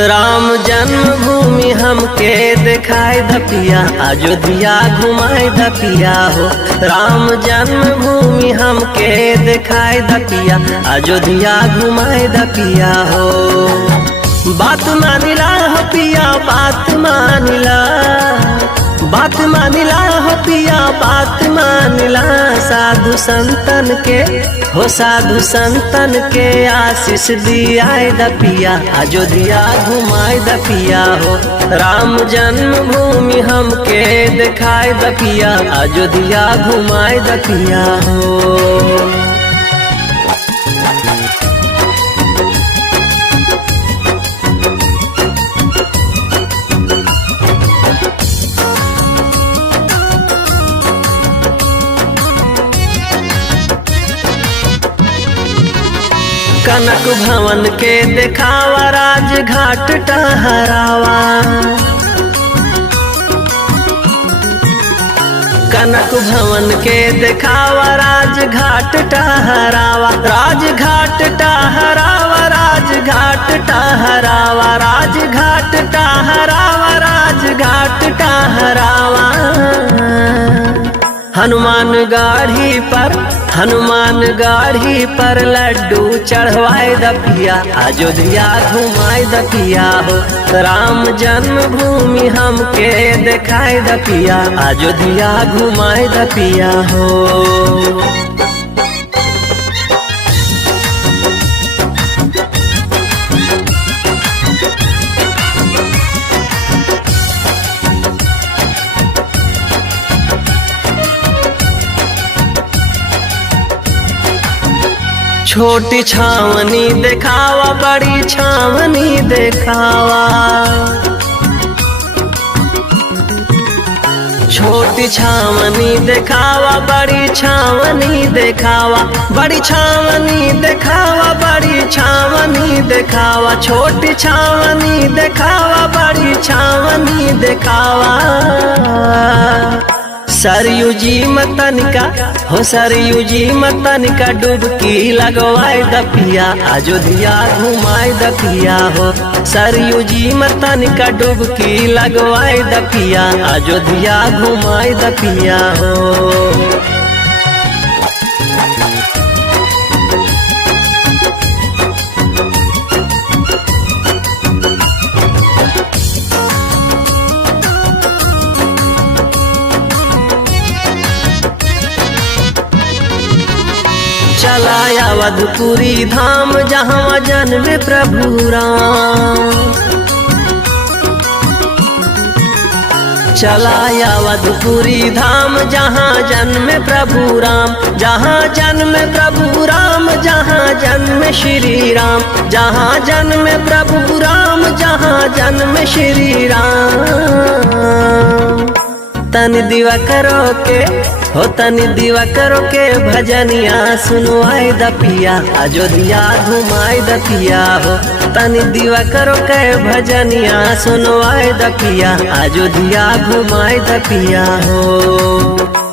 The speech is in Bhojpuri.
राम जन्मभूमि हमके दिखाई दपिया, अयोध्या घुमाई दपिया हो। राम जन्मभूमि हमके दिखाई दपिया, अयोध्या घुमाई दपिया हो। बात मानिला हो पिया, बात मानिला, बात मानिला हो पिया, बात मानिला। साधु संतन के हो, साधु संतन के आशीष दियाए दपिया, अयोध्या घुमाए दपिया हो। राम जन्मभूमि हमके दिखाए दपिया, अयोध्या घुमाए दपिया हो। कनक भवन के देखावा, राजघाट टहरावा। कनक भवन के देखावा, राजघाट टहरावा। राजघाट टहरावा, राजघाट टहरावा, राजघाट टहरावा, राजघाट टहरावा। हनुमान गाड़ी पर, हनुमान गाड़ी पर लड्डू चढ़वाए दपिया, अयोध्या घुमाए दपिया हो। राम जन्मभूमि हमके दिखाए दपिया, अयोध्या घुमाए दपिया हो। छोटी छावनी देखावा, बड़ी छावनी देखावा। छोटी छावनी देखावा, बड़ी छावनी देखावा। बड़ी छावनी देखावा, बड़ी छावनी देखावा। छोटी छावनी देखावा, बड़ी छावनी देखावा। सरयू जी मतनिका हो, सरयू जी मतनिका डुबकी लगवाए दपिया, अयोध्या घुमाए दपिया हो। सरयू जी मतनिका डुबकी लगवाए दपिया, अयोध्या घुमाए दपिया हो। चलाया अवधपुरी धाम, जहाँ जन्मे प्रभु राम। चलाया अवधपुरी धाम, जहाँ जन्मे प्रभु राम। जहाँ जन्मे प्रभु राम, जहाँ जन्मे श्री राम। जहाँ जन्मे प्रभु राम, जहाँ जन्मे श्री राम। तन दिवा करो के हो, तनि दिवा करो के भजनिया सुनवाए दपिया, अयोध्या घुमाए दपिया हो। तनि दिवा करो के भजनिया सुनवाए दपिया, अयोध्या घुमाए दपिया हो।